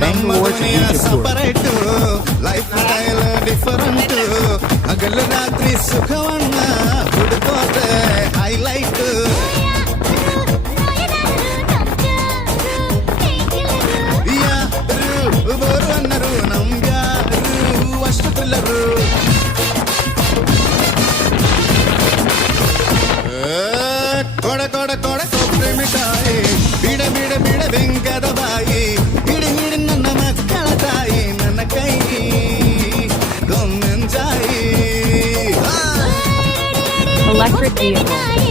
Bangalore to Egypt tour. Life style different ಹಗಲು ರಾತ್ರಿ ಸುಖವನ್ನ ಹುಡುಕೋದೆ highlight ಯಾರು ಬೋರು ಅನ್ನರು ನಮ್ಗ್ಯಾರು ಅಷ್ಟು ಥ್ರಿಲ್ಲರು ಕೊಡ ಕೊಡ ಕೊಡ ಕೊಬ್ಬರಿ ಮಿಠಾಯಿ ಬಿಡ ಬಿಡ ಬಿಡ ಬೆಂಕದ ಬಾಯಿ ಹಿಡಿ ಹಿಡಿ ನನ್ನ ಮಕ್ಕಳ ತಾಯಿ ನನ್ನ ಕೈ ಗೊಂಜಾಯಿ Electric vehicle.